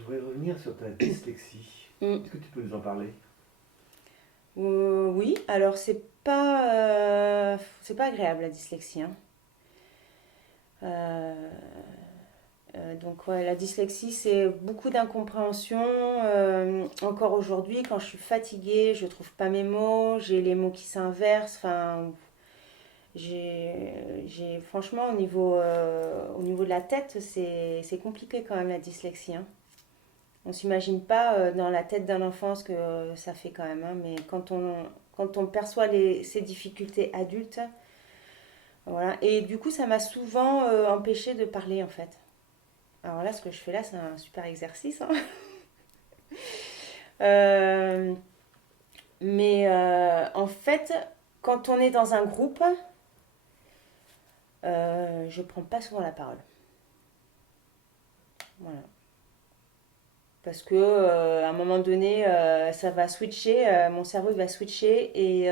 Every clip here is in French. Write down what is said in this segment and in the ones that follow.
Je voudrais revenir sur ta dyslexie. Mm. Est-ce que tu peux nous en parler? Oui, alors c'est pas agréable la dyslexie, hein. Euh, donc ouais, la dyslexie, c'est beaucoup d'incompréhension. Encore aujourd'hui, quand je suis fatiguée, je trouve pas mes mots, j'ai les mots qui s'inversent. Enfin, franchement au niveau de la tête, c'est compliqué quand même la dyslexie, hein. On s'imagine pas dans la tête d'un enfant ce que ça fait quand même, hein, mais quand on perçoit ces difficultés adultes, voilà. Et du coup, ça m'a souvent empêché de parler en fait. Alors là, ce que je fais là, c'est un super exercice, hein. Euh, en fait, quand on est dans un groupe, je prends pas souvent la parole. Voilà. Parce que à un moment donné, ça va switcher, mon cerveau il va switcher et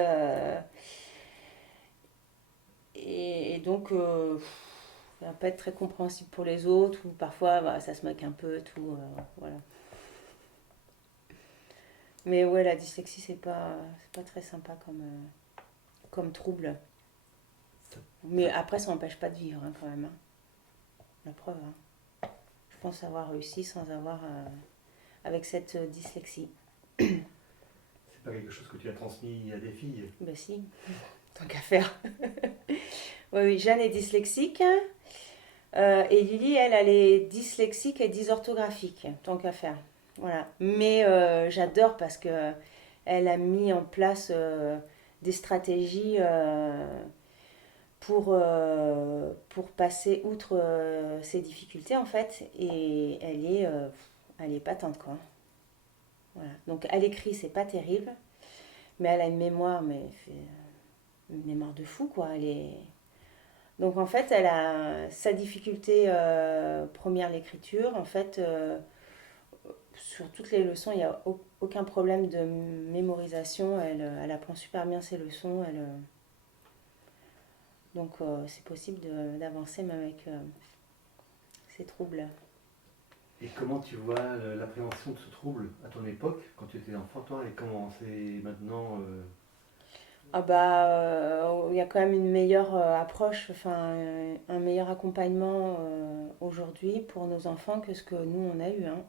donc ça va pas être très compréhensible pour les autres ou parfois bah, ça se moque un peu, tout, voilà. Mais ouais, la dyslexie c'est pas très sympa comme trouble. Ça- Mais ça- après, ça n'empêche pas de vivre hein, quand même, hein. La preuve, hein. Je pense avoir réussi sans avoir avec cette dyslexie. C'est pas quelque chose que tu as transmis à des filles. Ben si, tant qu'à faire. Oui, oui, Jeanne est dyslexique. Et Lily, elle est dyslexique et dysorthographique, tant qu'à faire. Voilà. Mais j'adore parce que elle a mis en place des stratégies pour passer outre ces difficultés, en fait. Et elle est patente, quoi. Voilà. Donc à l'écrit, c'est pas terrible, mais elle a une mémoire, une mémoire de fou, quoi. Donc en fait, elle a sa difficulté première, l'écriture. En fait, sur toutes les leçons, il n'y a aucun problème de mémorisation. Elle apprend super bien ses leçons. Donc c'est possible d'avancer même avec ces troubles. Et comment tu vois l'appréhension de ce trouble à ton époque, quand tu étais enfant, toi, et comment c'est maintenant Ah bah, il y a quand même une meilleure approche, enfin un meilleur accompagnement aujourd'hui pour nos enfants que ce que nous on a eu, hein.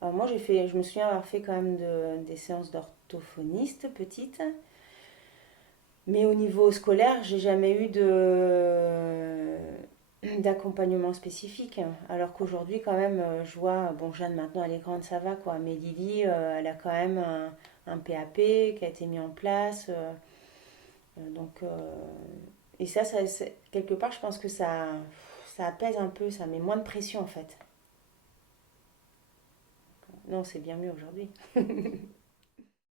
Alors moi je me souviens avoir fait quand même des séances d'orthophoniste petite, mais au niveau scolaire j'ai jamais eu d'accompagnement spécifique. Alors qu'aujourd'hui quand même je vois, bon Jeanne maintenant elle est grande ça va quoi, mais Lily elle a quand même un PAP qui a été mis en place. Donc, et quelque part, je pense que ça apaise un peu, ça met moins de pression en fait. Non, c'est bien mieux aujourd'hui.